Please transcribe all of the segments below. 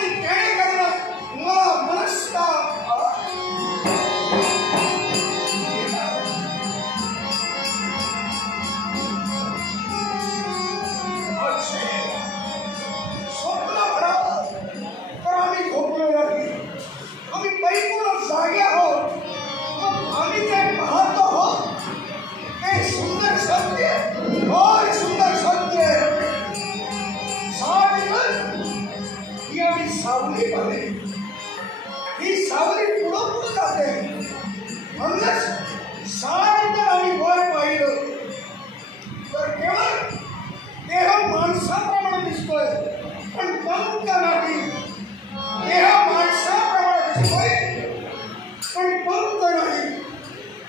आणि त्याने करणं मनस्ता स्वप्न भरावं तर आम्ही झोपलो नाही, आम्ही परिपूर्ण जागे आहोत. मग आम्ही जे पाहतो आहोत ते सुंदर सत्य, होय सुंदर सत्य. ही आम्ही सावली पाहिली, ही सावली पुढं पुढं जाते. म्हणूनच सावली आम्ही वर पाहिलं तर केवळ देह माणसाप्रमाणे दिसतोय पण पंख नाही. देह माणसाप्रमाणे दिसतोय पण पंख नाही.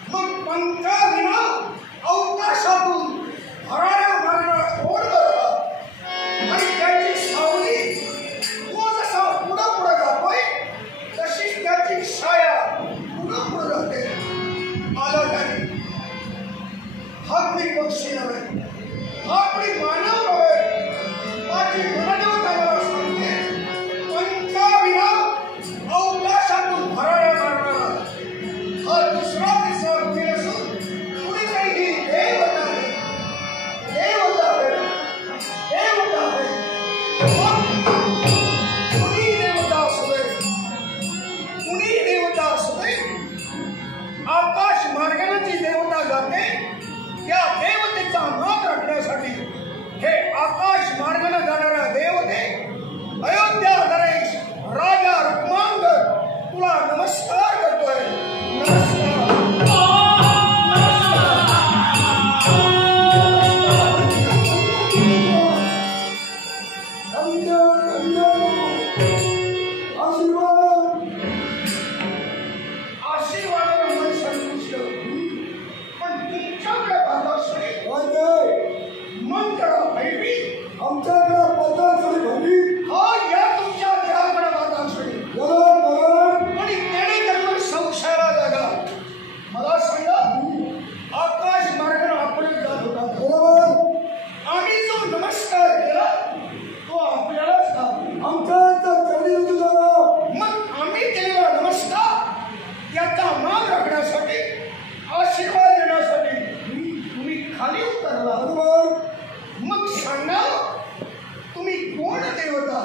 मग पंखाविना अवकाशातून भराऱ्या मारणारा कोण बरं? आणि त्याची सावली तो जसा पुढं पुढं जातोय तशीच त्याची छाया पुढं पुढं जाते. आलं नाही, हा कोणी पक्षी नव्हे, हा कोणी मानव नव्हे. माझी गुणदेवता मला सांगते पंखाविना अवकाशातून भराऱ्या मारणारा हा दुसरा तिसरा उभी असून कुणीतरी ही देवता आहे, देवता आहे, देवता आहे. कुणी देवता असू दे, कुणी देवता असू दे, आकाश मार्गाने जी देवता जाते त्या देवतेचा मान राखण्यासाठी हे आकाश मार्गाने जाणाऱ्या देवते अयोध्या नरेश राजा रुक्मांग तुला नमस्कार करतोय. नमस्कार. आशीर्वादाने मन संतुष्ट पण तुमच्याकडे मन करा भैवी, आमच्याकडे पाताळसरी भैवी. हा या तुमच्या देहाकडे पाताळसरी आणि त्याने त्यांना संशयाला जागा. मला सांगा आकाश मार्गाने आपण जात होता बरोबर. आम्ही जो नमस्कार केला तो आपल्यालाच आमच्या चरणी मग आम्ही केलेला नमस्कार त्याचा मान राखण्यासाठी आशीर्वाद देण्यासाठी तुम्ही खाली उतरला बरोबर. मग सांगा तुम्ही कोण देवता?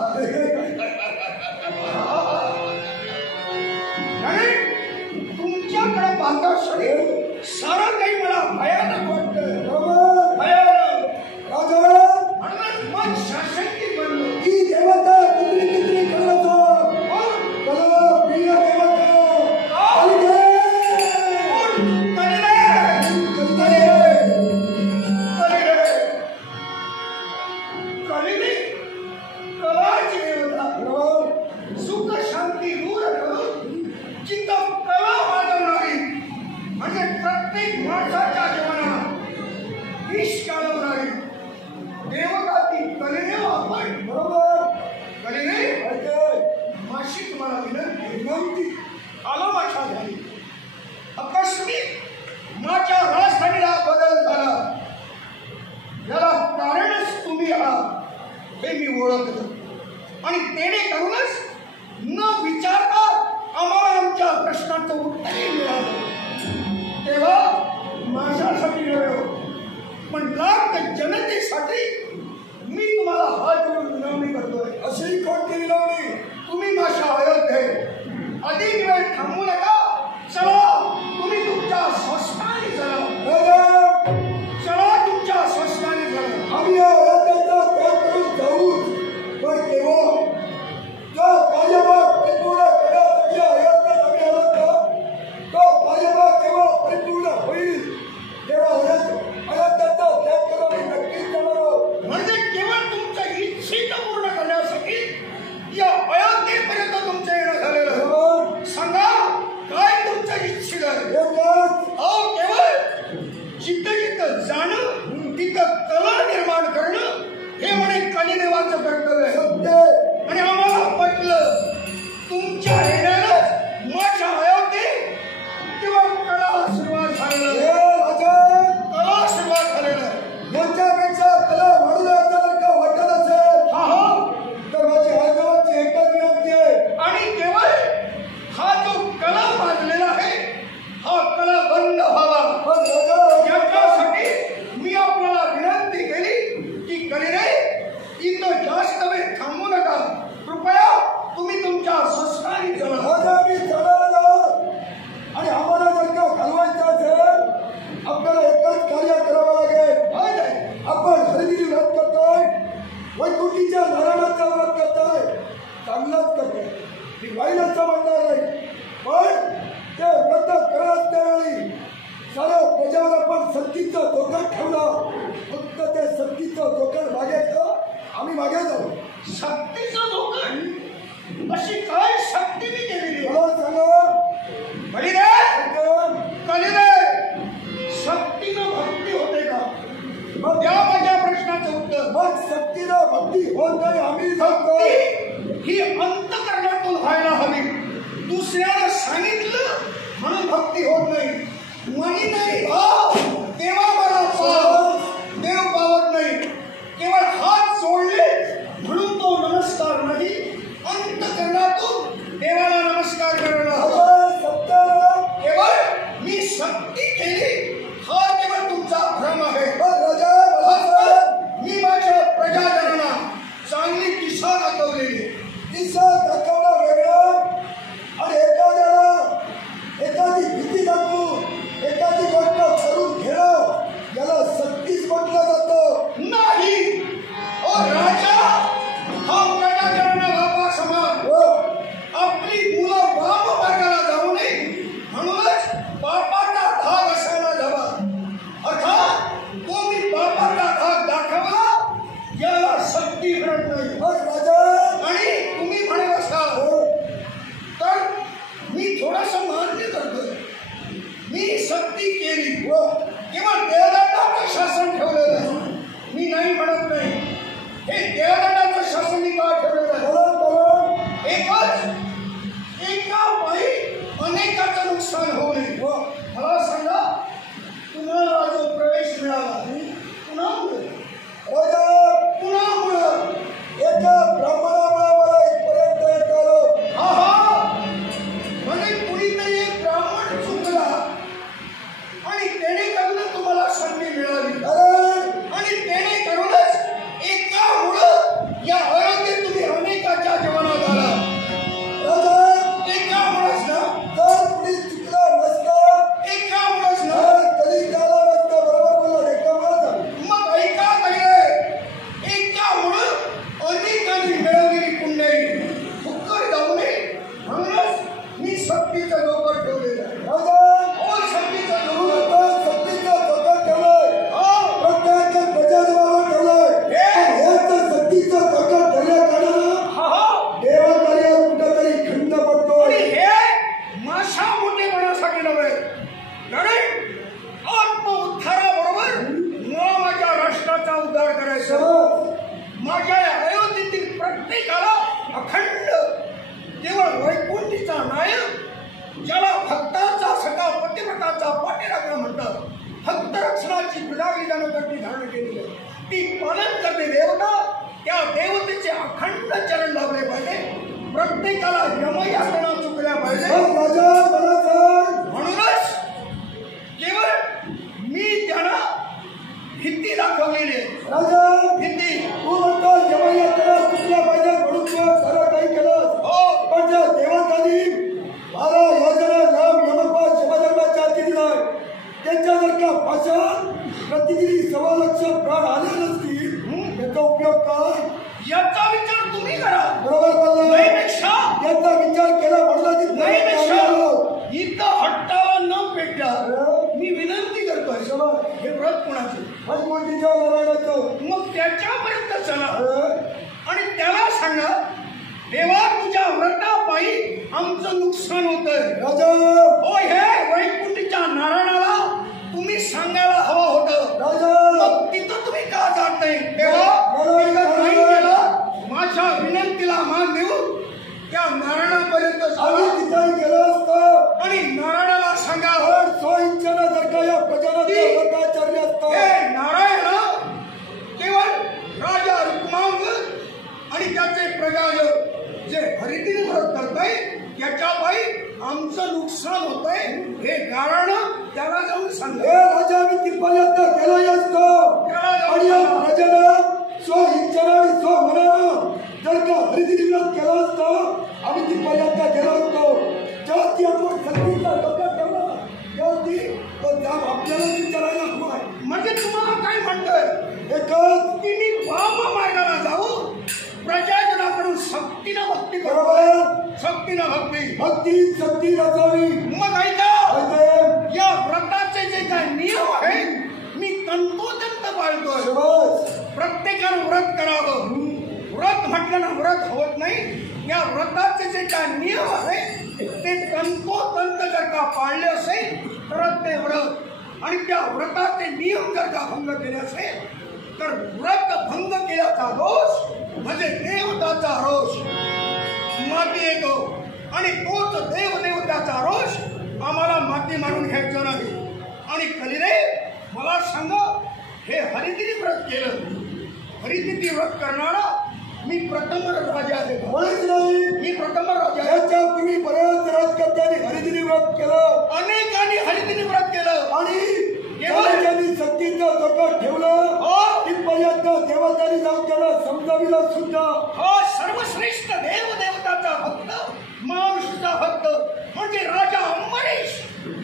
तुमच्याकडे पाहता क्षणी सारं काही मला भयानक वाटतं, भयानक. म्हणूनच मन शासकीय बनलं. ही देवता किती किती करतो प्रिय देवता कलाची देवता सुख शांती दूर करून जिथं कला वाजवणारी म्हणजे प्रत्येक माणसाच्या जीवनात विष घालवणारी देवता ती कलेने आपण बरोबर. कलेने माशी तुम्हाला विनंती आलो माझ्या झाली. आकस्मिक माझ्या राजधानीला बदल झाला, याला कारणच तुम्ही आहात हे मी ओळखलं आणि तेने करूनच न विचारता आम्हाला आमच्या प्रश्नाचं उत्तरही मिळालं. तेव्हा माझ्यासाठी नव्हे पण लाख जनतेसाठी मी तुम्हाला हात जोडून विनवणी करतोय. अशी कोणती विनवणी? तुम्ही माझ्या अयोध्येत अधिक वेळ थांबू नका. चला तुम्ही तुमच्या स्वस्थानी चला, चला तुमच्या स्वस्थानी चला. आम्ही अयोध्येचा त्याग करून जाऊ पण केव्हा जो पायभाग परिपूर्ण करण्यासाठी अयोध्येत आम्ही आलो तो पायभाग केव्हा परिपूर्ण होईल तेव्हा अयोध्येचा त्याग करून आम्ही नक्कीच करणार आहोत. म्हणजे केवळ तुमच्या सक्तीचा व्रत करताय, चांगलाच करताय, मी वाईट असं म्हणणार नाही. पण ते व्रत करत त्यावेळी साऱ्या प्रजावर आपण सक्तीचं धोका ठेवला. फक्त ते सक्तीचं धोकड मागायचं, आम्ही मागे जाऊ. सक्तीचं धोकड? अशी काय शक्ती मी केलेली? मला सांगा कलिदे, शक्तीनं भक्ती होते का? मग त्या माझ्या प्रश्नाचं उत्तर. मग सक्तीला भक्ती होत नाही. आम्ही सांगतो ही अंतःकरणातून व्हायला हवी. दुसऱ्याला सांगितलं म्हणून भक्ती होत नाही. मनी नाही भाव तेव्हा मला देव पावत नाही. केवळ हात जोडले म्हणून तो नमस्कार नाही. अंतःकरणातून देवाला नमस्कार करायला हवा. केवळ मी शक्ती केली हा केवळ तुमचा भ्रम आहे. मी माझ्या प्रजाजनांना चांगली दिशा दाखवलेली. दिशा दाखवणं वेगळं आणि एखाद्याला एखादी भीती दाखवून एखादी गोष्ट करून घेणं याला सक्तीच म्हटलं जातं. नाही ओ राजा, हा प्रजाजनांना बाबा समान. आपली मुलं वाम मार्गाला जाऊ नये म्हणूनच बापाचा धाक असायला हवा. अर्थात तो मी बापाचा धाक दाखवला याला सक्ती म्हणत नाही. आणि तुम्ही म्हणत असाल तर मी थोडंसं मान्य करतोय. मी सक्ती केली, केवळ देवदत्ताचं शासन ठेवलेलं आहे. मी नाही म्हणत नाही. हे देवदत्ताचं शासन मी का ठेवलेलं आहे? एकच एका पायी अनेकाचं नुकसान होऊ नये. मला सांगा, तुम्हाला जो प्रवेश मिळाला कुणामुळे? कुणामुळं? एका ब्राह्मणामुळे मला इथपर्यंत येत आलो. म्हणजे कुणीतरी एक ब्राह्मण चुकला आणि त्याने करून तुम्हाला संधी मिळाली. आणि त्याने करूनच एकामुळं या अयोध्येत तुम्ही अनेकाच्या जीवनात आला. एकामुळेच ना? तर कुणी चुकला नसता, एकामुळेच ना? कधी झाला नसता. बरोबर बोलला. एकामुळेच झालं. मग ऐका पहिले, एकामुळं अनेकांनी मिळवलेली पुण्याई फुक्कर जाऊ नये म्हणूनच मी सक्तीचं डोकं ठेवलेलं आहे. सक्तीचं डोकं सक्तीचा धोका ठेवलाय. प्रत्येकाच्या प्रजाजनावर ठेवलाय. हेच सक्तीचा धोका ठेवल्या कारणानं देवाकार्यात कुठेतरी खंड पडतो. आणि हे माशा मोठेपणासाठी नव्हे, कारण आत्मउद्धाराबरोबर माझ्या राष्ट्राचा उद्धार करायचा. माझ्या अयोध्येतील प्रत्येकाला अखंड केवळ वैकुंठीचा नायक, ज्याला भक्ताचा सखा पतिव्रताचा पाठीराखा म्हणतात, भक्त रक्षणाची बिडागी जनकटी धारण केली आहे. ती पालन करणे देवता, त्या देवतेचे अखंड चरण लाभले पाहिजे. प्रत्येकाला यमयातना चुकल्या पाहिजे. म्हणूनच केवळ मी त्यांना भीती दाखवलेली आहे. भीती. तू म्हणतो यमयातना चुकल्या पाहिजे म्हणून तू सर्व काही केलं. पण ज्या देवतांनी 12 योजना नाम यमपाल यमधर्माच्या दिल्या त्यांच्या जर का भाषण प्रतिदिनी 1.25 लाख प्राण आले नसतील त्याचा उपयोग काय? याचा विचार तुम्ही करा. बरोबर बोलला. नाहीपेक्षा याचा विचार केला म्हणला की नाहीपेक्षा इथं हट्टाला न पेटता मी विनंती करतोय, हे व्रत कोणाचं? हनुमंतीच्या नारायणाचं. मग त्याच्यापर्यंत चला आणि त्याला सांगा, देवा तुझ्या व्रतापायी आमचं नुकसान होतंय. राजा हो, हे वैकुंठीच्या नारायणाला तुम्ही सांगायला हवं होतं. राजा मग तिथं तुम्ही का जात नाही? देवा नाही केलं. माझ्या विनंतीला मान देऊन त्या नारायणापर्यंत आम्ही तिथं गेलो असतो आणि नारायणाला सांगा, स्वइच्छेनं जर का या प्रजाला व्रताचार्य असतो. हे नारायण केवळ राजा रुक्मांग आणि त्याचे प्रजाजन जे हरिदिनी व्रत करताय त्याच्या पायी आमचं नुकसान होतंय हे कारण त्याला जाऊन सांगा. हे राजा मी तिथपर्यंत गेलो असतो आणि या प्रजेला स्वइच्छेनं आणि स्वमनानं जर का हरिदिनी व्रत केलं असतं आम्ही तिथपर्यंत गेलो असतो. जेव्हा ती आपण सक्तीचा धोका ठेवला तेव्हा ती तो जाब आपल्याला विचारायला हवा आहे. म्हणजे तुम्हाला काय म्हणतोय? एकच की मी वाम मार्गाला जाऊ, प्रजाजना भक्तीनं भक्ती करतो, बरोबर. शक्तीनं भक्ती. भक्ती शक्ती रचावी. मग ऐका, ऐकते. या व्रताचे जे काय नियम आहेत मी तंतोतंत पाळतोय. शाबास. प्रत्येकानं व्रत करावं. व्रत म्हटलं ना व्रत होत नाही. या व्रताचे जे काय नियम आहेत ते तंतोतंत जर का पाळले असेल तर ते व्रत, आणि त्या व्रताचे नियम जर का भंग केले असेल तर व्रत भंग केल्याचा दोष म्हणजे देवताचा रोष माती येतो, आणि तोच देवदेवताचा रोष आम्हाला माती मारून घ्यायचं नाही. आणि कलिरे मला सांग, हे हरितिरी व्रत केलं, हरितिरी व्रत करणारा मी प्रथम राजा आहे. मुळीच नाही. मी प्रथम राजा आहे. याच्या पूर्वी बऱ्याच राजकर्त्यांनी हरिदिनी व्रत केलं, अनेकांनी हरितिरी व्रत केलं, आणि केवळ त्यांनी सक्तीचं जोखड ठेवलं. हो तिथपर्यंत देवतांनी जाऊन त्याला समजाविलं सुद्धा. हो सर्वश्रेष्ठ देवदेवताचा भक्त, माणूसचा भक्त म्हणजे राजा अंबरीश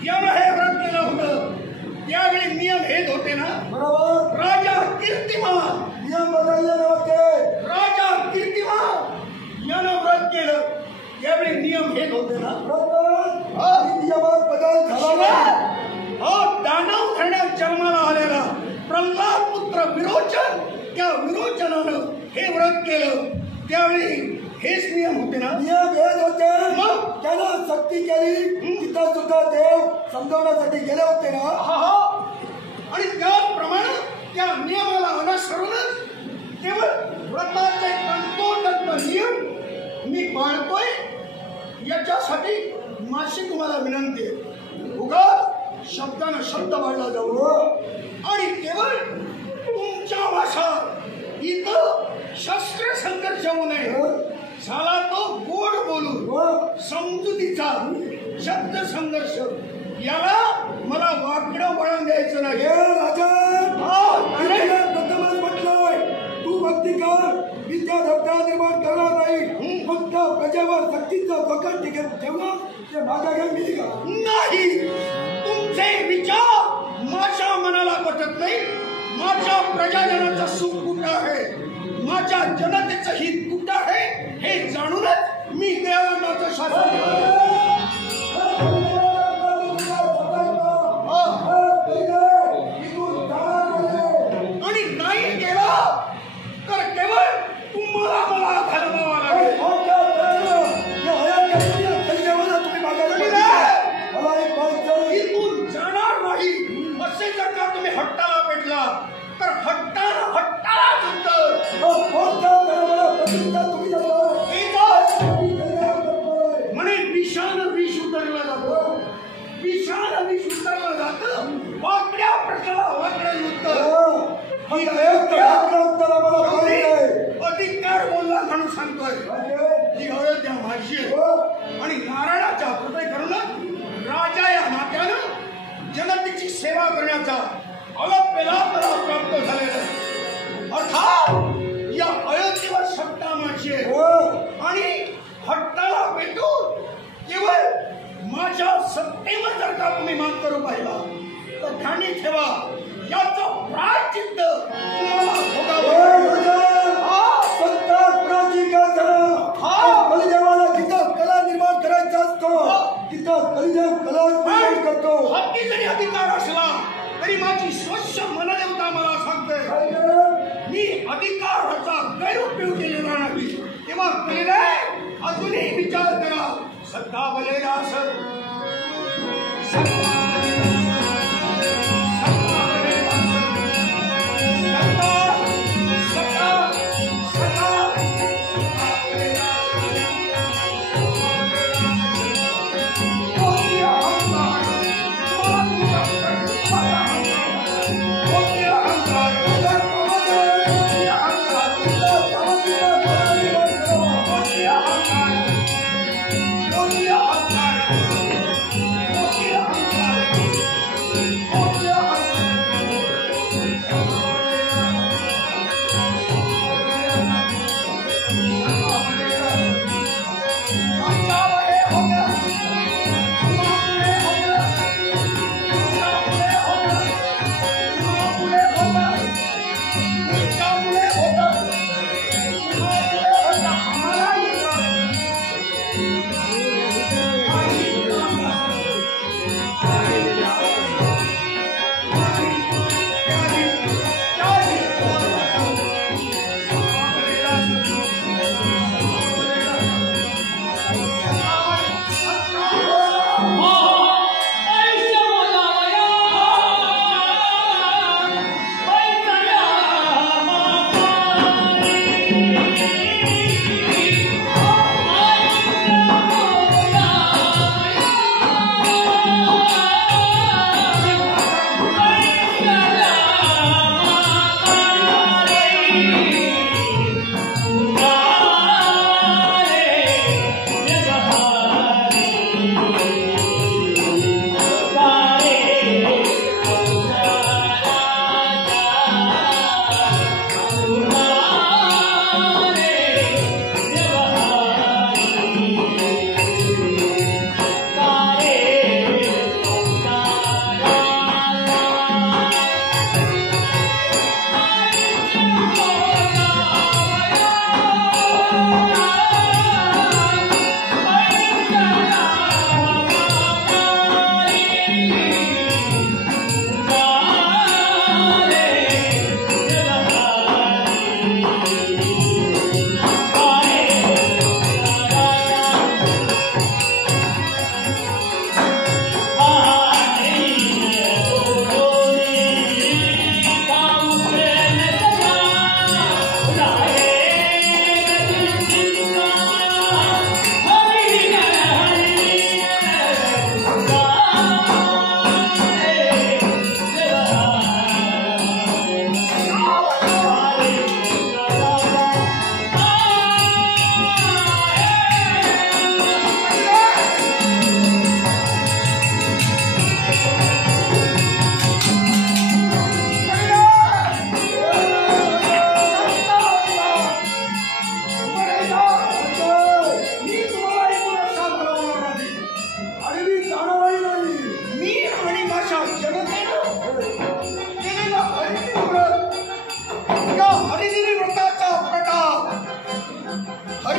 यानं हे व्रत केलं होतं. त्यावेळी नियम हेच होते ना. बरोबर. राजा कीर्तिमान, नियम बदलले नव्हते. राजा कीर्तिमान यानं व्रत केलं, त्यावेळी नियम हेच होते ना. बरोबर. आणि नियमात बदल झाला नाही. दानव धरण्यात जन्माला आलेला प्रल्हाद पुत्र विरोचन, त्या विरोचनानं हे व्रत केलं, त्यावेळी हेच नियम होते ना. नियम हेच होते. मग त्यानं सक्ती केली, तिथं सुद्धा देव समजावण्यासाठी गेले होते ना. आणि त्याप्रमाणे त्या नियमाला अनुसरूनच केवळ व्रताचे तंतोतंत नियम मी पाळतोय. याच्यासाठी माझी तुम्हाला विनंती आहे, उगा शब्दानं शब्द वाढला जाऊ, आणि केवळ तुमच्या भाषात इथं शस्त्र संघर्ष होऊ नये. झाला तो गोड बोलून समजुतीचा शब्द संघर्ष, याला मला वाकडं वळण द्यायचं नाही. राजा प्रथमच म्हटलंय, तू भक्ती कर, विद्याधर्ता निर्माण करणार नाही. फक्त प्रजेवर सक्तीचं जोखड ठेवलं ते माझ्या घेऊन मिली का नाही. तुमचे विचार माझ्या मनाला पटत नाही. माझ्या प्रजाजनाचं सुख कुठं आहे, माझ्या जनतेचं हित कुठं आहे हे जाणूनच मी देवाचं शासन आणि नाही केला तर केवळ तुम्हाला मला घालवावा लागेल. इथून जाणार नाही असे जर का तुम्ही हट्टाला पेटला तर हट्टाला म्हणे विषानं विष उतरलं जातं, विषानं विष उतरलं जातं, वाकड्या प्रश्नाला वाकडं उत्तर. अधिकार बोलला म्हणून सांगतोय. ही अयोध्या माझी आहे, आणि नारायणाच्या हृदय करून राजा या नात्यानं जनतेची सेवा करण्याचा अलपेला मला प्राप्त झालेला आहे. अर्थात या अयोध्येवर सत्ता माझी आहे, आणि हट्टाला पेटून केवळ माझ्या सत्तेवर जर का तुम्ही मान करू पाहिला तर ध्यानी ठेवा, याचं प्रायश्चित्त तुम्हाला कलिदेवाला जिथं कला निर्माण करायचा असतो तिथं कलिदेव कला निर्माण करतो. हत्ती जरी अधिकार असला तरी माझी स्वच्छ मनदेवता मला सांगते मी अधिकाराचा गैरउपयोग केलेला नाही. तेव्हा कलिदेव अजूनही विचार करा. सत्ता बलेला सर,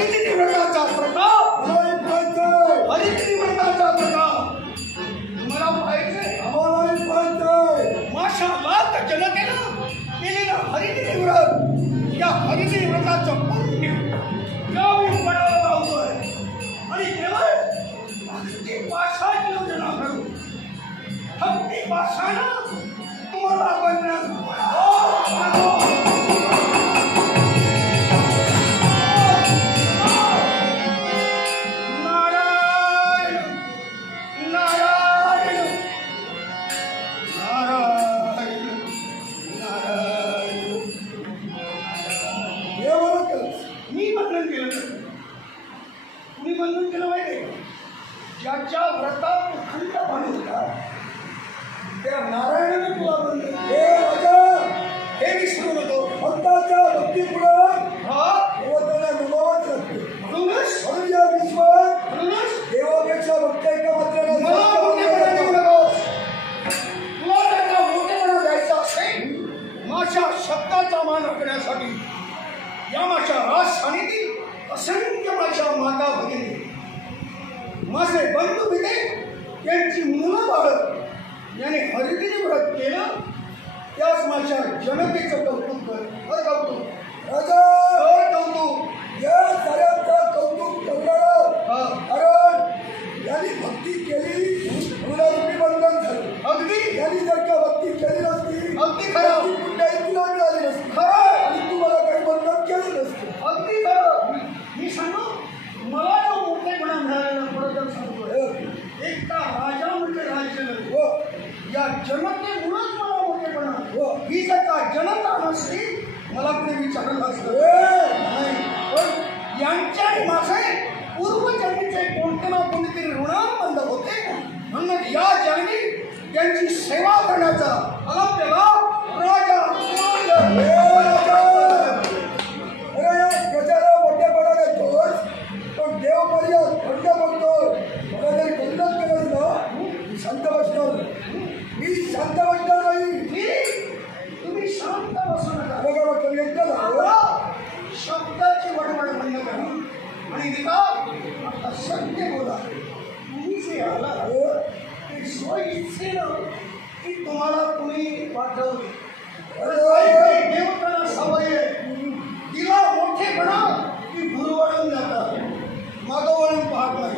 हरितिरी व्रताचा प्रताप, हरितिरी व्रताचा प्रताप मला पाहिजे, आम्हालाही पाहिजे. माशा लाख जनतेनं केलेलं हरितिरी व्रत, या हरितिरी व्रताचं पुण्य यावेळी पडायला लावतोय आणि केवळ भक्ती पाशाची योजना करू. भक्ती पाशानं तुम्हाला बंधन ज्याच्या व्रतात खंड बनवला त्या नारायणाने तुला बनले. हे राजा, हे विसरू नको. भक्ताच्या भक्तीपुढं हा देवताला नमावत लागते. म्हणूनच म्हणून या विश्वात म्हणूनच देवापेक्षा भक्त एका मात्राला मला मोठेपणा देऊ नकोस. तुला त्याचा मोठेपणा द्यायचा असेल माझ्या शब्दाचा मान राखण्यासाठी या माझ्या राजधानीतील असंख्य माझ्या माता भगिनी, माझे बंधू भिडे यांची मुलं बाळ याने हरितिरी व्रत केलं, त्याच माझ्या जनतेचं कौतुक कर. कौतुक राजा, कौतुक या साऱ्यांचं कौतुक करणार. कारण यांनी भक्ती केली म्हणून तुम्ही बंधन झालं. अगदी यांनी जर का भक्ती केली नसती, अगदी खरं. ती कुठल्याही तुला मिळाली नसती खरं. आणि तुम्हाला काही बंधन केलं नसतं. अगदी खरं. मी सांगू, मला जो मोठेपणा मिळालेला परत सांगतोय, एकटा राजा म्हणजे राज्य नाही. हो, या जनतेमुळेच मला मोठेपणा. हो. ही जर का जनता नसती मला कुणी विचारलं असतं नाही. पण यांच्या आणि माझे पूर्वजन्मीचे कोणते ना कोणीतरी ऋणानुबंध होते, म्हणून या जन्मी त्यांची सेवा करण्याचा आपल्याला राजा अरे या प्रजाला मोठेपणा देतोस, पण देव पर्यंत खंड बोलतो. मला जरी बंधन केलं ना, मी शांत बसणार नाही. मी शांत बसणार नाही. तुम्ही शांत बसू नका. बघा म्हटलं एकदा झालं. शब्दाची वडवड बंद करा आणि आता सत्य बोला. तुम्ही जे आला ते स्वइच्छेनं की तुम्हाला कुणी पाठवले. देवताला सवय तिला मोठेपणा की भुरवडून जातात, मागं वळून पाहत नाही.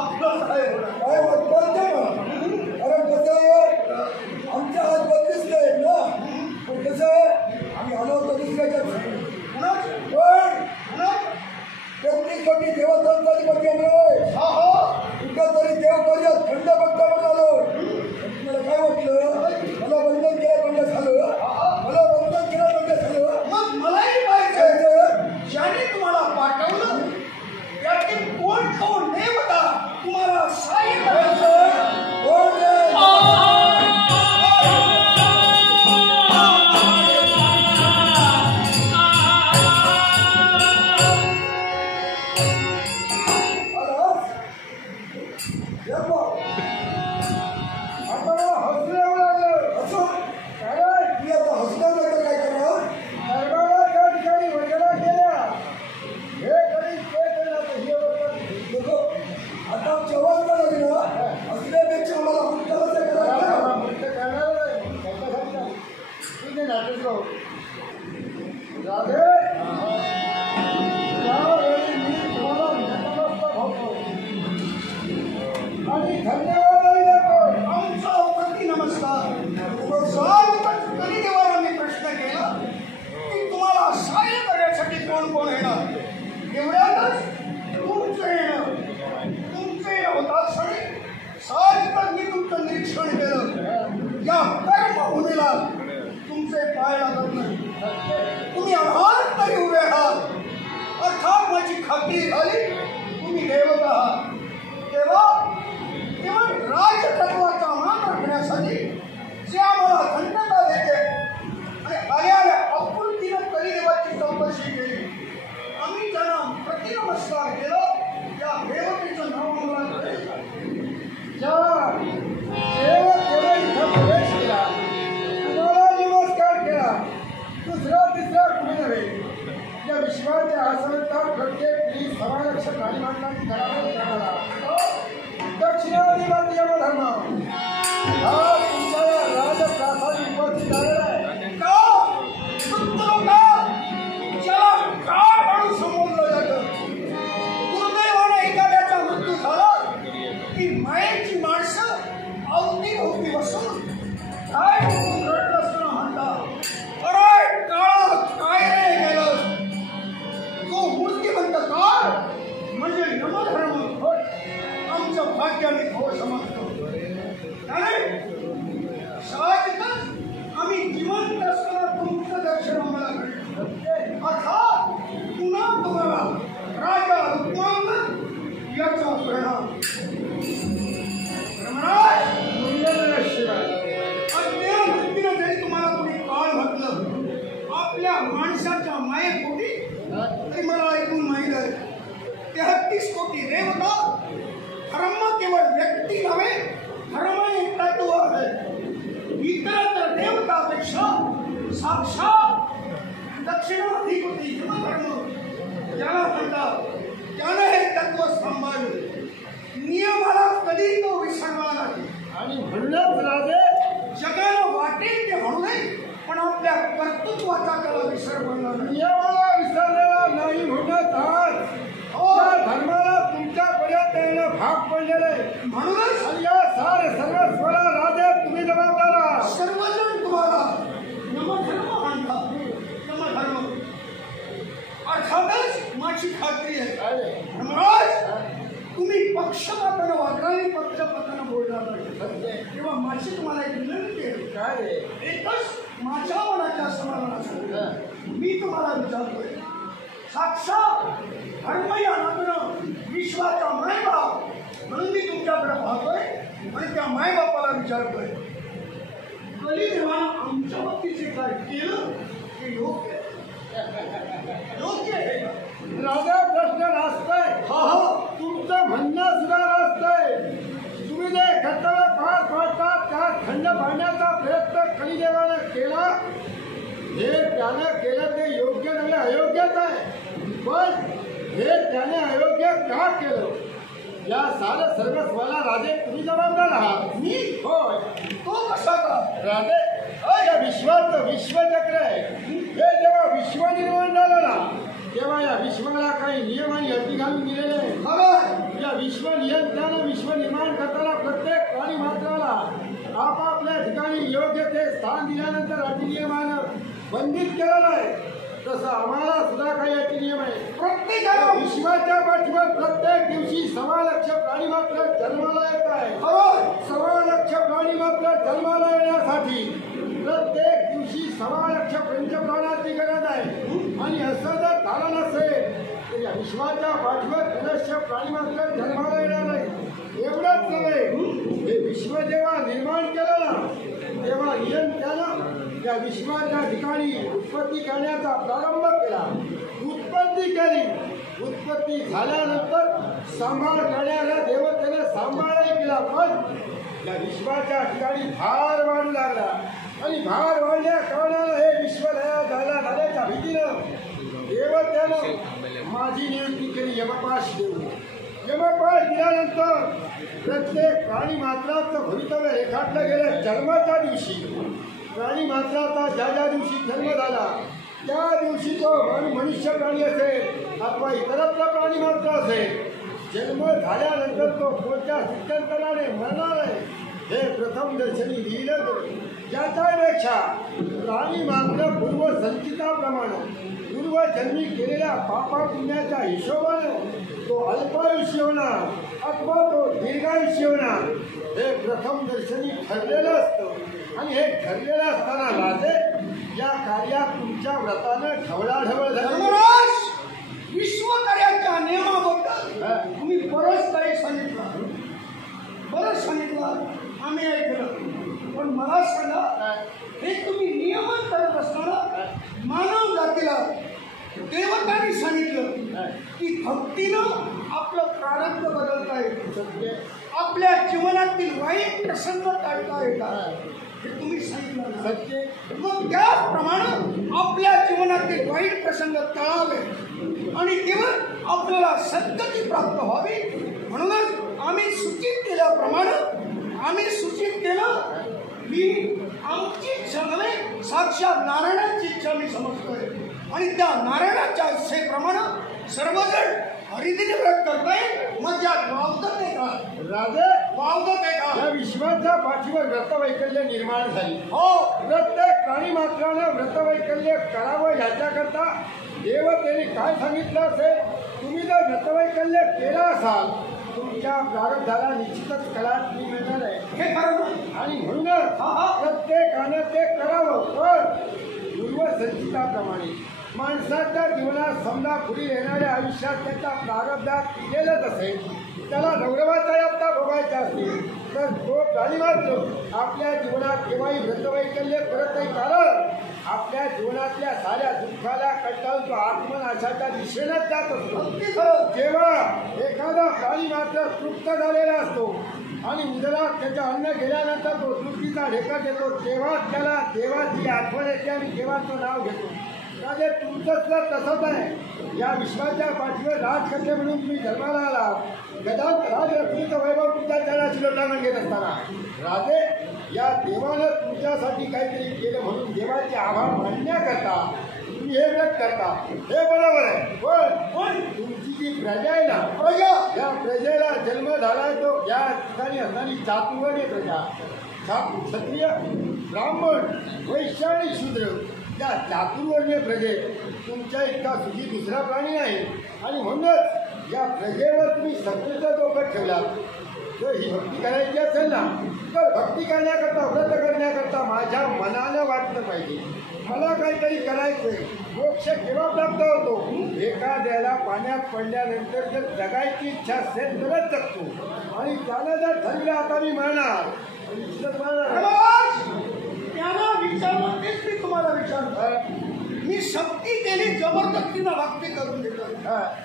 आपलं काय होणार? काय बोलते ना, कारण कसं आहे, आमच्या हात बदलीच नाही ना. पण कसं आहे, आम्ही आलो होतो दुसऱ्याच्या कोटी देवस्थानसाठी बघे कुठं तरी देव पर्यंत खंड बघता पण आलो. मला काय वाटलं, मला बंधन केलं बंद झालं, मला बंधन केलं बंद झालं. मग मलाही पाहिजे ज्याने तुम्हाला पाठवलं त्यातील कोण कोण देवता तुम्हाला सहाय्य करायचं. कोण रे? विश्वाच्या आसनता प्रत्येक समारक्ष प्राणीमात्रांची धरावे लागला दक्षिणाधिपती यमधर्म हा तुमच्या राजप्रासादी उपस्थित आलेला आहे का ज्याला काळ म्हणून संबोधलं जातं. दुर्दैवाने एखाद्याचा मृत्यू झाला की मायेची माणसं अवती बसून काय रडत असताना म्हणतात, अरे काळ काय रे गेलं. तो मूर्तिमंत काळ म्हणजे यमधर्म आमचं भाग्याने थोर समजतो. साहजिकच आम्ही जिवंत असताना तुमचं दर्शन आम्हाला घडलं, अर्थात पुन्हा तुम्हाला राजा रुक्मांगद याचा परिणाम. अज्ञान वृत्तीनं जरी तुम्हाला कोणी काळ म्हटलं आपल्या माणसाच्या मायेपोटी, तरी मला ऐकून माहीत आहे 33 कोटी देवता धर्म केवळ व्यक्ती नव्हे, धर्म एक तत्व आहे. इतर देवतापेक्षा साक्षात दक्षिणाधिपती यमधर्म ज्याला म्हणतात त्याने हे तत्व सांभाळले. नियमाला कधी तो विसरला नाही आणि म्हणूनच राजे जगाला वाटेल ते म्हणू नये, पण आपल्या कर्तृत्वाचा त्याला विसर पडला नाही. नियमाला विसरलेला नाही म्हणत आहात. धर्माला तुमच्यापर्यंत येणं भाग पडलेले म्हणूनच आणि या सर्वस्वाला राजे तुम्ही जबाबदार आहात. सर्वजण तुम्हाला यमधर्म म्हणतात. यमधर्म अर्थातच माझी खात्री आहे महाराज तुम्ही पक्षपातानं वागणारी पक्षपातानं बोलणार नाही. तेव्हा माझी तुम्हाला एक विनंती आहे, काय एकच माझ्या मनाच्या समाधानासाठी मी तुम्हाला विचारतोय. साक्षात धर्म या नात्यानं विश्वाचा मायबाप म्हणून मी तुमच्याकडे पाहतोय आणि त्या मायबापाला विचारतोय, बलिदेवानं आमच्या बाबतीत जे काय केलं ते योग्य आहे का? राजा प्रश्न रास्तय. तुमचं म्हणणं सुद्धा रास्तय. तुम्ही जे कर्तव्य पार पाडतात त्यात खंड पाडण्याचा प्रयत्न कलिदेवानं केला. हे त्यानं केलं ते योग्य नव्हे, अयोग्यच आहे. पण हे त्याने अयोग्य का केलं या सर्वस्वाला राजे तुम्ही जबाबदार आहात. मी होय. तो कसा का राजे या विश्वाचं विश्वचक्र आहे. हे जेव्हा विश्व निर्माण झालं ना तेव्हा या विश्वाला काही नियम आणि अटी घालून दिलेले आहेत. या विश्व नियंत्रण विश्व निर्माण करताना प्रत्येक प्राणी मात्राला आपापल्या ठिकाणी योग्य ते स्थान दिल्यानंतर अटी नियमानं बंदित केलेलं आहे. तसं आम्हाला सुद्धा काही अटी नियम आहे. प्रत्येकाला विश्वाच्या पाठीवर प्रत्येक दिवशी 1.25 लक्ष प्राणी मात्र जन्माला येत आहे. 1.25 लक्ष प्राणी मात्र जन्माला येण्यासाठी प्रत्येक दिवशी 1.25 लक्ष पंचप्राणाची गरज आहे. आणि असं जर झालं नसेल तर या विश्वाच्या पाठीवर पुनश्च प्राणी मात्र जन्माला येणार नाही. एवढंच नव्हे, हे विश्व जेव्हा निर्माण केलं ना तेव्हा नियंत्रण या विश्वाच्या ठिकाणी उत्पत्ती करण्याचा प्रारंभ केला. उत्पत्ती केली. उत्पत्ती झाल्यानंतर सांभाळ करण्याला देवतेने सांभाळही केला. पण या विश्वाच्या ठिकाणी भार वाढू लागला आणि भार वाढल्या कारणानं हे विश्व झाल्याच्या भीतीनं देवतेनं माझी नियुक्ती केली यमपाश देऊन. यमपाश दिल्यानंतर प्रत्येक प्राणी मात्राचं भवितव्य रेखाटलं गेलं. जन्माच्या दिवशी प्राणी मात्राचा ज्या दिवशी जन्म झाला त्या दिवशी तो मनुष्य प्राणी असेल अथवा इतरत्र प्राणी मात्र असेल, जन्म झाल्यानंतर तो कोणत्या सिद्धांतराने मरणार आहे हे प्रथम दर्शनी लिहिलं गेलं. याच्यापेक्षा प्राणी मात्र पूर्वसंचिताप्रमाणे पूर्वजन्मी केलेल्या पापा पुण्याच्या हिशोबाने तो अल्पायुष्य होणार अथवा तो दीर्घायुष्य होणार हे प्रथम दर्शनी ठरलेलं असतं. आणि हे ठरलेलं असताना राजे या कार्यात तुमच्या व्रतानं ढवळाढवळ झाली. विश्वकार्याच्या नियमाबद्दल तुम्ही बरंच काही सांगितलं आम्ही ऐकलं. पण मला सांगा, हे तुम्ही नियमन करत असताना मानव जातीला देवतांनी सांगितलं की भक्तीनं आपलं प्रारब्ध बदलता येतं, आपल्या जीवनातील वाईट प्रसंग टाळता येतात. हे तुम्ही सांगितलं सत्य. मग त्याचप्रमाणे आपल्या जीवनातील वाईट प्रसंग टाळावे आणि केवळ आपल्याला सद्गती प्राप्त व्हावी म्हणूनच आम्ही सूचित केल्याप्रमाणे आम्ही सूचित केलं की आमची इच्छा नव्हे साक्षात नारायणाची इच्छा मी समजतोय आणि त्या नारायणाच्या इच्छेप्रमाणे सर्वजण हरिदिनी व्रत करताय मग यात वावदत आहे का राजे? वावदत आहे का? या विश्वाच्या पाठीवर व्रतवैकल्य निर्माण झाली. हो प्रत्येक प्राणी मात्रानं व्रतवैकल्य करावं याच्याकरता देवतेने काय सांगितलं असेल? तुम्ही जर व्रतवैकल्य केलं असाल तुमच्या प्रारब्धाला निश्चितच कलाटणी मिळणार आहे. हे खरं आणि म्हणूनच प्रत्येकानं ते करावं. पण पूर्वसंचिताप्रमाणे माणसाच्या जीवनात समजा पुढील येणाऱ्या आयुष्यात त्याच्या प्रारब्धात केलंच असेल त्याला गौरवाचा यात्रा भोगायचा असेल तर तो प्राणी मात्र आपल्या जीवनात केव्हाही व्रतवैकल्य करत नाही. कारण आपल्या जीवनातल्या साऱ्या दुःखाला कंटाळून तो आत्मनाशाच्या दिशेनंच जात असतो. जेव्हा एखादा प्राणी मात्र तृप्त झालेला असतो आणि उदरात त्याचं अन्न गेल्यानंतर तो तृप्तीचा ढेका देतो तेव्हा त्याला देवाची आठवण येते आणि तेव्हा तो नाव घेतो. राजे तुमचं तसंच आहे. या विश्वाच्या पाठीवर राजकन्या म्हणून तुम्ही जन्माला आला. गदांत राजरत्नीचं वैभव तुमच्या जनाची लोटांगण घेत असताना राजे या देवानं तुमच्यासाठी काहीतरी केलं म्हणून देवाचे आभार मानण्याकरता तुम्ही हे व्रत करता. हे बरोबर आहे. पण तुमची जी प्रजा आहे ना प्रजा या प्रजेला जन्म झाला तो या ठिकाणी असणारी चातुर्वर्णीय प्रजा क्षत्रिय ब्राह्मण वैश्य आणि शूद्र त्या चातुर्वर्णीय प्रजेत तुमच्या इतका सुखी दुसरा प्राणी नाही. आणि म्हणूनच या प्रजेवर तुम्ही सत्तेचा डोकं ठेवला. जर ही भक्ती करायची असेल ना तर भक्ती करण्याकरता व्रत करण्याकरता माझ्या मनानं वाटलं पाहिजे मला काहीतरी करायचंय. मोक्ष केव्हा प्राप्त होतो? एखाद्याला पाण्यात पडल्यानंतर जर जगायची इच्छा असेल तरच जगतो आणि त्याला जर ठरलं आता मी मरणार त्यांना विचारलं तेच मी तुम्हाला विचारलं. मी शक्ती केली जबरदस्तीनं भक्ती करून देतो.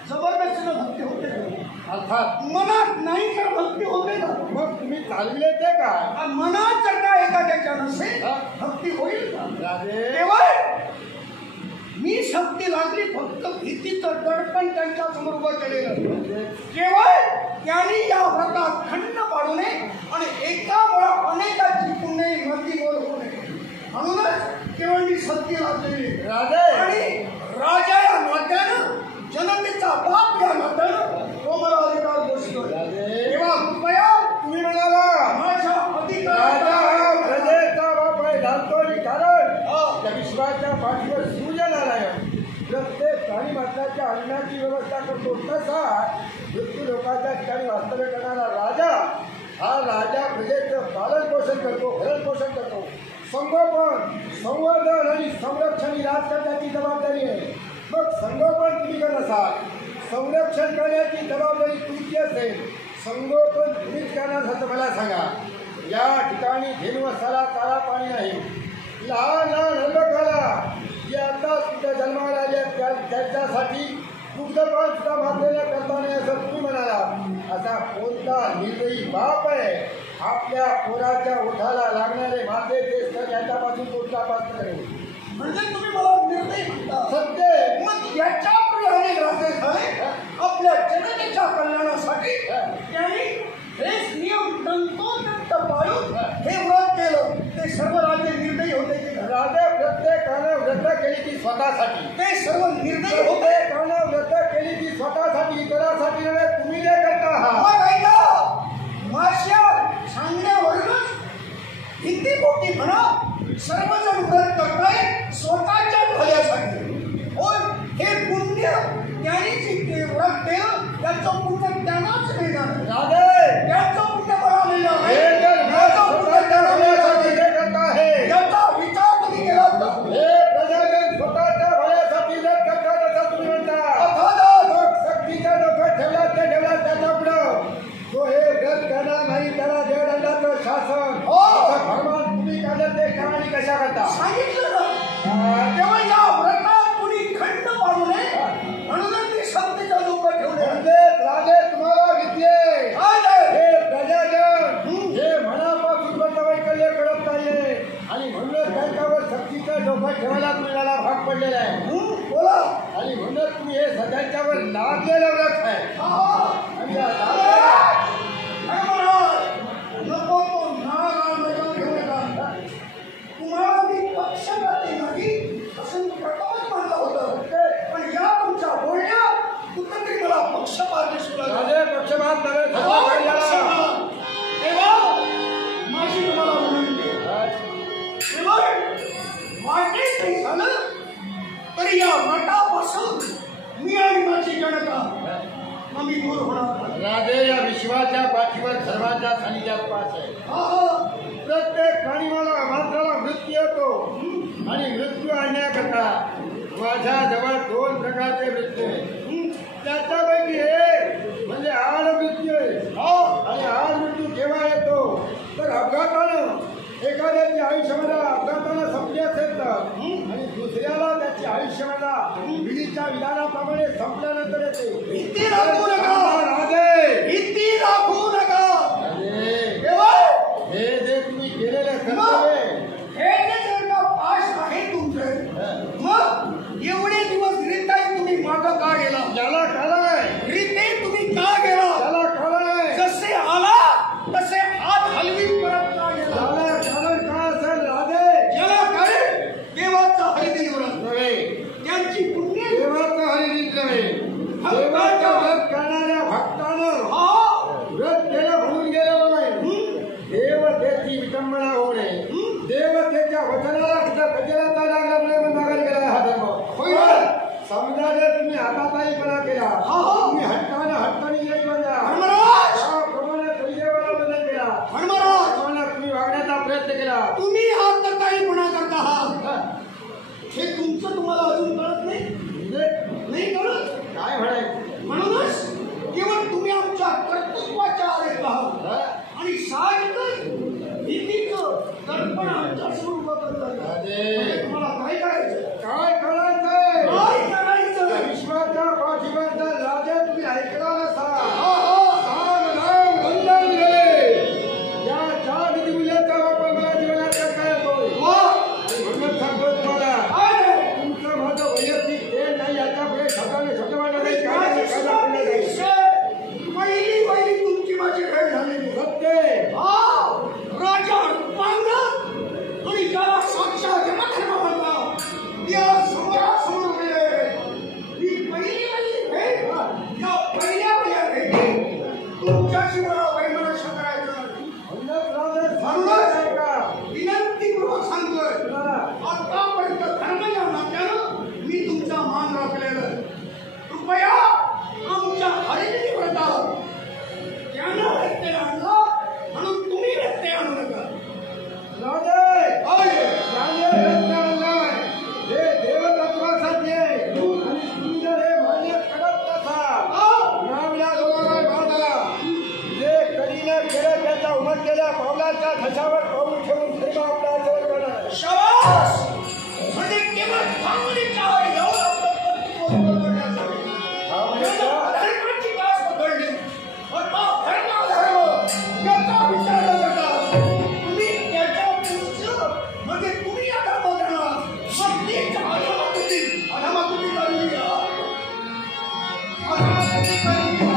जबरदस्तीनं भक्ती होते अर्थात मनात नाही तर भक्ती होते का? मग तुम्ही चालविले ते का? मनात जर का एखाद्याच्या नसेल भक्ती होईल का? केवळ मी शक्ती लागली फक्त भीतीचं दडपण त्यांच्या समोर उभं केलेलं. केवळ त्यांनी या व्रतात खंड पाडू नये आणि एका मुळा अनेकाची पुण्य मर्जी मोल होऊ नये म्हणूनच केवळ मी शक्ती लागलेली आणि राजा या नात्यानं जनतेचा बाप या नात्यानं तो मला अधिकार गोष्ट तेव्हा कृपया तुम्ही म्हणाला माझ्या अधिकाराचा प्रजेचा बाप आहे घालतो. कारण त्या विश्वाच्या पाठीवर सूर्यनारायण प्रत्येक प्राणी मात्राच्या अन्नाची व्यवस्था करतो. तसा मृत्यू लोकांच्या ठिकाणी वास्तव्य करणारा राजा हा राजा प्रजेचं पालन पोषण करतो भरण पोषण करतो. संगोपन संवर्धन आणि संरक्षण ही राजकारणाची जबाबदारी आहे. मग संगोपन तुम्ही करत असाल संरक्षण करण्याची जबाबदारी तुमची असेल संगोपन तुम्हीच करणार असं मला सांगा. या ठिकाणी धेनू असाला चारा पाणी नाही. लहान लहान हल्लकाला जे आता तुमच्या जन्माला आले त्याच्यासाठी दुग्धपान सुद्धा मारलेल्या करता नाही असं तुम्ही म्हणाला. असा कोणता निर्दयी बाप आहे आपल्या पोराच्या ओठाला लागणारे माते ते त्याच्यापासून दुग्धपान करेल म्हणजे तुम्ही मला निर्णय म्हणता सत्य. मग याच्या प्रमाणे राजे झाले आपल्या जनतेच्या कल्याणासाठी त्यांनी हेच नियम तंतोतंत पाळून हे व्रत केलं. ते सर्व राजे निर्णय होते की राजे प्रत्येकानं व्रत केली ती स्वतःसाठी. ते सर्व निर्णय होते. प्रत्येकानं व्रत केली ती स्वतःसाठी इतरांसाठी नव्हे. तुम्ही जे करता मग ऐका माझ्या सांगण्यावरूनच भीतीपोटी म्हणा सर्वजण व्रत करताय स्वतःच्या भल्यासाठी. होय हे पुण्य त्यांनी जे व्रत केलं त्याचं पुण्य त्यांनाच मिळणार. राजे त्याचं पुण्य मला मिळणार नाही. याचा विचार तुम्ही केला हे प्रजाजन स्वतःच्या भल्यासाठी जर करतात असं तुम्ही म्हणता. सक्तीचा डोकं ठेवला ते ठेवला त्याच्या पुढं तो हे व्रत करणार नाही त्याला देवदंडाचं शासन फरमान तुम्ही काढत ते कहाणी कशा करता सांगितलं ना. तेव्हा या व्रतात कुणी खंड पाडू नये म्हणूनच मी शक्तीचा डोकं ठेवले. म्हणजे राजे लागलेलं व्रत आहे आणि या नको तो नाराज घेऊ नका. तुम्हाला मी पक्षपाती नाही असं मी प्रथमच मानलं होतं, पण या तुमच्या बोलण्यात कुठंतरी मला पक्षपात दिसू लागला. पक्षपात तेव्हा माझी तुम्हाला विनंती वाटेच नाही झालं तरी या मठापासून मी आणि माझी जनता आम्ही दूर होणार. राजे या विश्वाच्या पाठीवर धर्माच्या खालीच्या पास आहे. प्रत्येक प्राणीमाला माणसाला मृत्यू येतो आणि मृत्यू आणण्याकरता माझ्या जवळ 2 प्रकारचे मृत्यू आहेत. त्याच्यापैकी एक म्हणजे आड मृत्यू आहे. आणि आड मृत्यू केव्हा येतो तर अपघातानं एखाद्याची आयुष्यामध्ये अपघातानं संपली असेल तर, आणि दुसऱ्याला त्याची आयुष्याला विधीच्या विधानाप्रमाणे संपल्यानंतर येते. भीती दाखवू नका राजे, भीती दाखवू नका. हे जे तुम्ही केलेले कर्तव्य हे जे जर का पाश आहे तुमचे, मग एवढे दिवस रिताई तुम्ही मागं का गेला? ज्याला कळाय रिते तुम्ही का गेला? त्याला कळाय जसे आला तसे हात हलवी परत का गेला? कारण काय असेल राजे? ज्याला कळेल देवाचा हरिदिन व्रत नव्हे, त्यांची पुण्य देवाचं हरिदिन नव्हे, देवाचं व्रत करणाऱ्या भक्तानं व्रत केलं म्हणून गेलेलं नाही. देवतेची विटंबना होऊ नये, देवतेच्या वचनाला सुद्धा कचऱ्याचा लागला नाही म्हणून मागायला गेला हा धर्म. समजा जर तुम्ही हातापायीपणा केला, तुम्ही हट्टाने गेले त्याप्रमाणे परिदेवाला बदल केला, त्याप्रमाणे तुम्ही वागण्याचा प्रयत्न केला. तुम्ही हा तकाळीपणा करता आहात हे तुमचं तुम्हाला अजून कळत नाही कळत काय म्हणायचं? म्हणूनच केवळ तुम्ही आमच्या कर्तृत्वाच्या आलेत आहात आणि साहजिकच भीतीचं दर्पण आमच्या स्वरूपात तुम्हाला काय करायचं? काय करायचंय? काय करायचं? विश्वाच्या पाठीवरचा राजा तुम्ही ऐकला नसा. या 4 विधिमूल्याचा वापर मला जीवनात करता येतोय. म्हणून सांगतो तुम्हाला, तुमचं माझं वैयक्तिक ते नाही, याच्यापुढे स्वतःने स्वतःला पहिली तुमची माझी भेट झालेली सत्य राजा रुपांगण आणि ज्याला साक्षात जन्मधर्म म्हणला या समोरासमोर गेले. ही पहिली माझी भेट. या पहिल्या भेटी तुमच्याशी मला वैमनस्य करायचं नाही. विनंतीपूर्वक सांगतोय, आतापर्यंत धर्म या नात्यानं मी तुमचा मान राखलेलं. कृपया आमच्या हरिदिनी व्रतावर त्यानं व्यत्यय आणला म्हणून तुम्ही व्यत्यय आणू नका. हे देवतत्वासाठी आहे आणि तुम्ही जर हे मान्य करत नसाल, या दोघांना जे कधीनं केलं त्याच्या उमटलेल्या पावलाच्या ठशावर पाऊल ठेवून प्रेम आपला जवळ करणार. शाबास. म्हणजे केवळ भावनेच्या एवढं आपलं धर्माची कास पकडली. धर्म याचा विचार न करता तुम्ही त्याच्या पुढचं म्हणजे तुम्ही या धर्म करणार मग तीच अधमाकृती करून घ्या. अधमाकृती करून घ्या.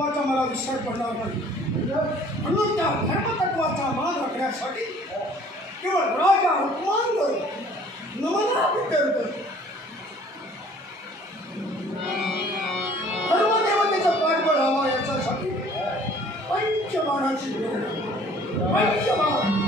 धर्मतत्वाचा मला विसर पडणार नाही. म्हणून त्या धर्मतत्वाचा मान राखण्यासाठी केवळ राजा हुकमांवर नमना विद्यार्थी धर्मदेवतेचा पाठबळ हवा याच्यासाठी पंचमानाची पंचमान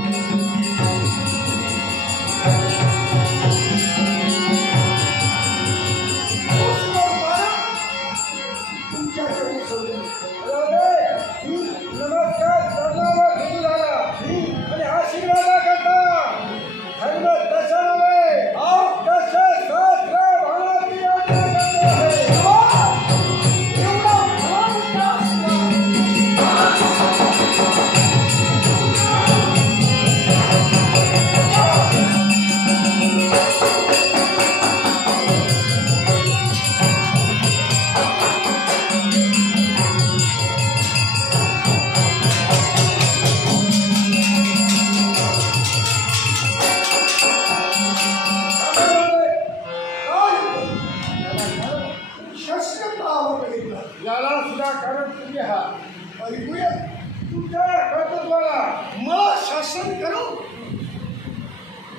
मला शासन करू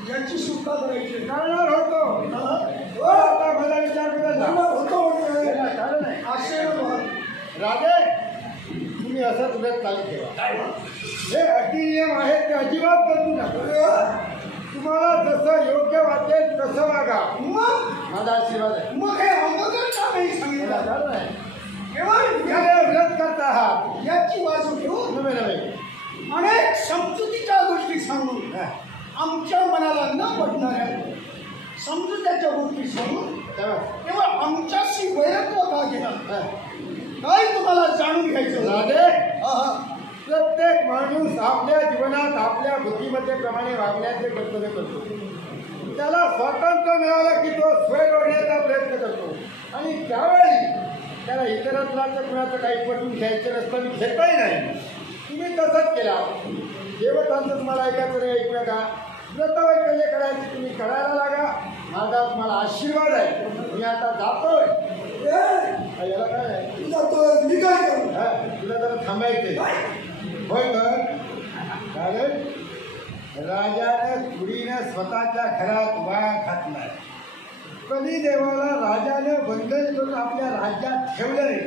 याची सुटका करायची करणार होतो. आता मला विचार होतो राजे तुम्ही असं तुझ्या चालू ठेवा. हे अटी नियम आहेत ते अजिबात बदलू नका. तुम्हाला जसं योग्य वाटेल तसं वागा. मग माझा आशीर्वाद आहे. मग हे अगोदर का नाही सांगितलं? केवळ व्रत करता आहात याची बाजू घेऊन नव्हे नव्हे अनेक समजुतीच्या गोष्टी सांगून आमच्या मनाला न पडणाऱ्या समजुत्याच्या गोष्टी सांगून केवळ आमच्याशी वैरत्व का घेणार? काय तुम्हाला जाणून घ्यायचं? राजे प्रत्येक माणूस आपल्या जीवनात आपल्या बुद्धिमत्तेप्रमाणे वागण्याचे कर्तव्य करतो. त्याला स्वातंत्र्य मिळालं की तो स्वयं ओढण्याचा प्रयत्न करतो आणि त्यावेळी त्याला इतरांचं कुणाचं काही पटून घ्यायचं नसतं आणि घेताही नाही. तुम्ही तसंच केला. देवतांचं तुम्हाला ऐकायचं नाही, ऐकूया का? व्रतवैकल्य करायची तुम्ही करायला लागा. माझा तुम्हाला आशीर्वाद आहे. मी आता जातोय. याला काय आहे? तुला जरा थांबायचंय. होय तर कारण राजानं चुरीनं स्वतःच्या घरात वाघ घातलाय. कधी देवाला राजानं बंधन करून आपल्या राज्यात ठेवलं नाही.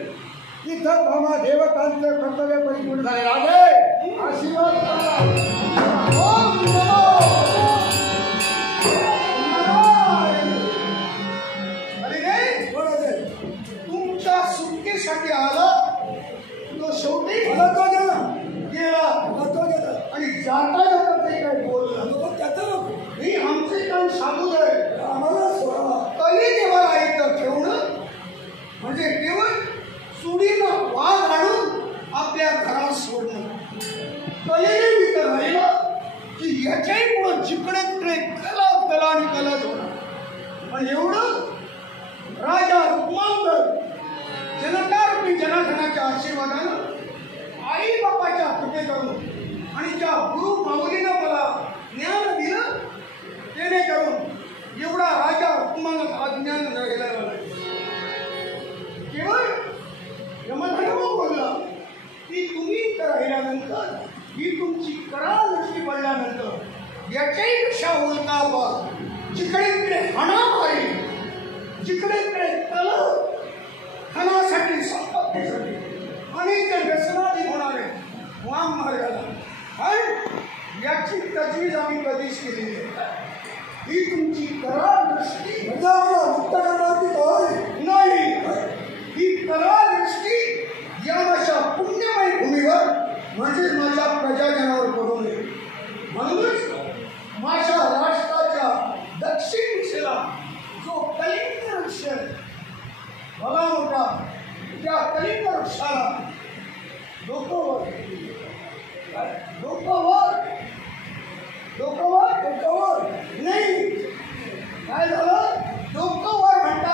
तिथं भामा देवतांचं कर्तव्य परिपूर्ण झाले. राजे आशीर्वाद तुमच्या सुटकेसाठी आला तो शेवटी गेला आणि जाता जाता ते काय बोलला त्याचं मी आमचे काम सांगू दे. आम्हाला कली देवाला ऐकतं ठेवणं म्हणजे केवळ सुडीनं वाघ आणून आपल्या घरात सोडणं. कलेने विकत राहिलं की याच्याही पुढं जिकडे तिकडे कला आणि कलाच होणार. पण एवढं राजा रुक्मांतर जनतारूपी जनार्दनाच्या आशीर्वादानं आई बापाच्या कृपे करून आणि ज्या गुरु माऊलीनं मला ज्ञान दिलं तेने करून एवढा राजा रुक्मांना अज्ञान राहिला. केवळ यमधर्म बोलला की तुम्ही राहिल्यानंतर ही तुमची कराल दृष्टी पडल्यानंतर याच्याही पेक्षा उलटा बघ. जिकडे तिकडे हाणामारी, जिकडे तिकडे तल धनासाठी संपत्तीसाठी अनेक व्यसनाधीन होणारे वाम मार्गाला पण याची तजवीज आम्ही कधीच केली ही तुमची कराल दृष्टी मुक्त करण्याची नाही. ही कराल दृष्टी या अशा पुण्यमय भूमीवर म्हणजे माझ्या प्रजाजनावर पडू नये. म्हणूनच माझ्या राष्ट्राच्या दक्षिण दिशेला जो कलिंग वृक्ष भला मोठा त्या कलिंग वृक्षाला डोकं वर नाही काय झालं? डोकं वर म्हणतात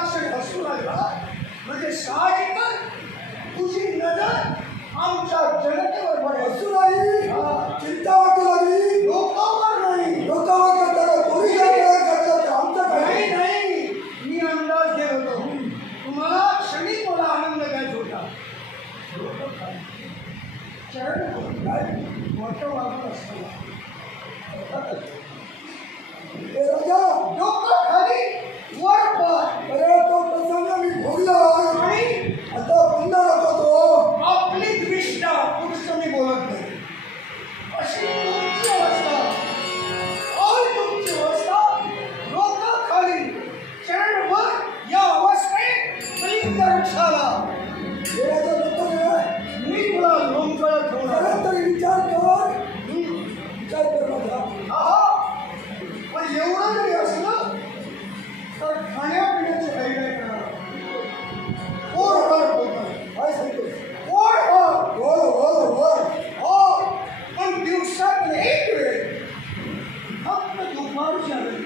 माणूस आहे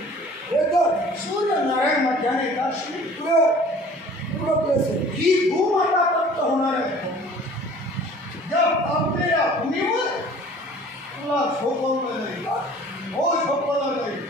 हे तर सूर्यनारायण मध्याने काशी ही भूमाता तप्त होणार आहे ज्या आपल्या भूमीवर तुला झोपवलं नाही का हो झोपवलं नाही